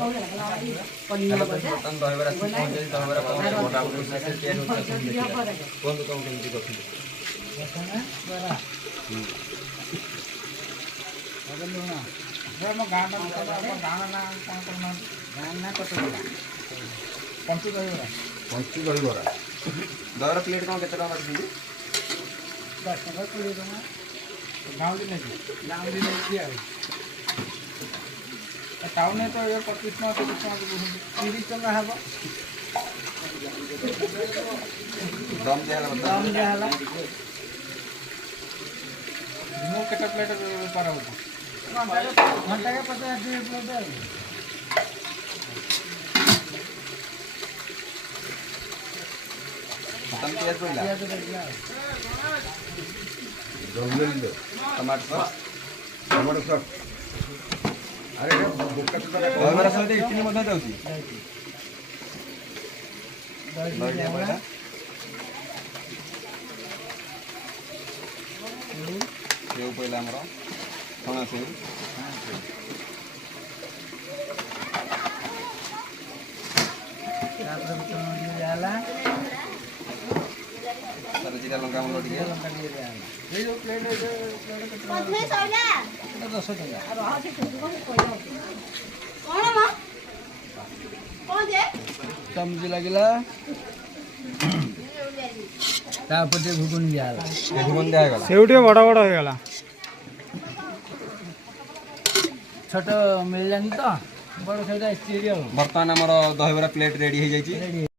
Hello बर्तन दहीबरा से पहुंच जाई दहीबरा को मोटा मोटा से तेल होता कौन तो कौन केमती करथि बरा अगर लुना रे म गाना ना कौन करना गाना कटोला पंचु दहीबरा दहीबरा प्लेट कौन केते टका रखि 10 टका 20 टका गाँव नहीं किया टाउन तो ये 25 टका 30 टका है दम देहला मो केटा प्लेट पर होता घंटा के 50 प्लेट खत्म किया पड़ला टमाटर सॉस अरे दहीबरा सहित इडली मध्य जाउची दही सेव पहला हमर छणा सेव सर जीरा लंका हम लोडिए ये जो प्लेट है पद्मे सौला 10 टका अब आ से कौन मां कौन जे समझ लगिला तापते घुगुन जाला घुगुन दिया गला सेउटे बड़ा बड़ा हो गला छोट मिल जानी तो बड़ सेटा स्टीरियो बर्तमान हमर दहीबरा प्लेट रेडी हो जाई छी।